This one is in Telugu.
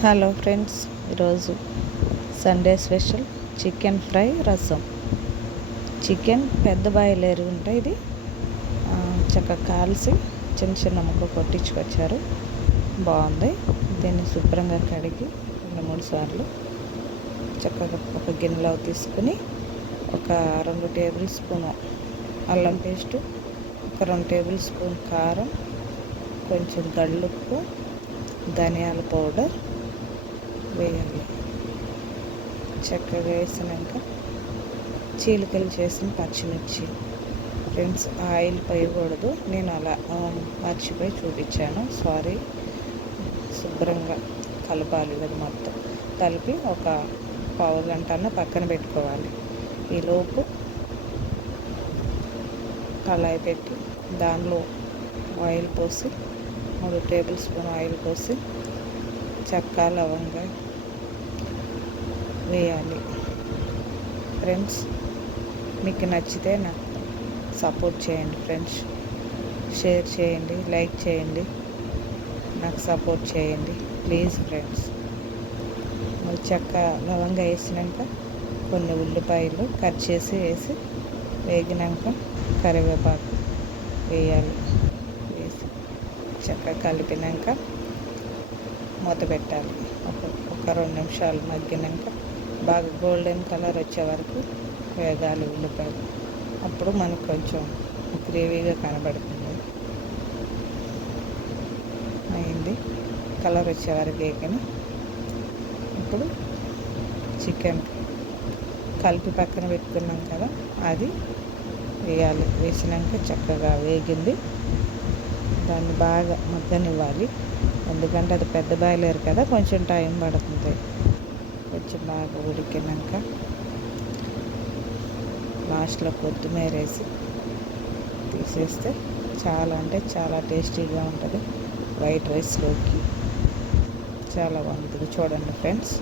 హలో ఫ్రెండ్స్, ఈరోజు సండే స్పెషల్ చికెన్ ఫ్రై రసం. చికెన్ పెద్ద బాయిలర్ ఉంటే ఇది చక్కగా కాల్చి చిన్న చిన్న ముక్క కొట్టించుకొచ్చారు. బాగుంది. దీన్ని శుభ్రంగా కడిగి 2-3 సార్లు చక్కగా ఒక గిన్నెలో తీసుకుని ఒక 2 టేబుల్ స్పూన్ అల్లం పేస్టు, ఒక 2 టేబుల్ స్పూన్ కారం, కొంచెం గళ్ళుప్పు, ధనియాల పౌడర్ వేయాలి. చక్కగా వేసినాక చీలికలు చేసిన పచ్చిమిర్చి. ఫ్రెండ్స్, ఆయిల్ పోయకూడదు, నేను అలా మర్చిపోయి చూపించాను, సారీ. శుభ్రంగా కలపాలి. అది మొత్తం కలిపి ఒక పావు గంట పక్కన పెట్టుకోవాలి. ఈలోపు కళాయి పెట్టి దానిలో ఆయిల్ పోసి 3 టేబుల్ స్పూన్ ఆయిల్ పోసి చెక్క లవంగా వేయాలి. ఫ్రెండ్స్, మీకు నచ్చితే నాకు సపోర్ట్ చేయండి. ఫ్రెండ్స్, షేర్ చేయండి, లైక్ చేయండి, నాకు సపోర్ట్ చేయండి ప్లీజ్. ఫ్రెండ్స్, చెక్క లవంగా వేసినాక కొన్ని ఉల్లిపాయలు కట్ చేసి వేసి వేగినాక కరివేపాకు వేయాలి. వేసి చక్కగా కలిపినాక మూత పెట్టాలి. ఒక 2 నిమిషాలు మగ్గినాక బాగా గోల్డెన్ కలర్ వచ్చే వరకు వేగాలి ఉల్లిపాయలు. అప్పుడు మనకు కొంచెం గ్రేవీగా కనబడుతుంది. అయింది, కలర్ వచ్చే వరకు వేగని ఇప్పుడు చికెన్ కలిపి పక్కన పెట్టుకున్నాం కదా, అది వేయాలి. వేసినాక చక్కగా వేగింది, దాన్ని బాగా మగ్గనివ్వాలి. ఎందుకంటే అది పెద్ద బాయిలర్ కదా, కొంచెం టైం పడుతుంది. కొంచెం బాగా ఉడికినాక లాస్ట్లో కొత్తిమీర వేసి తీసేస్తే చాలా అంటే చాలా టేస్టీగా ఉంటుంది. వైట్ రైస్లోకి చాలా బాగుంటుంది. చూడండి ఫ్రెండ్స్.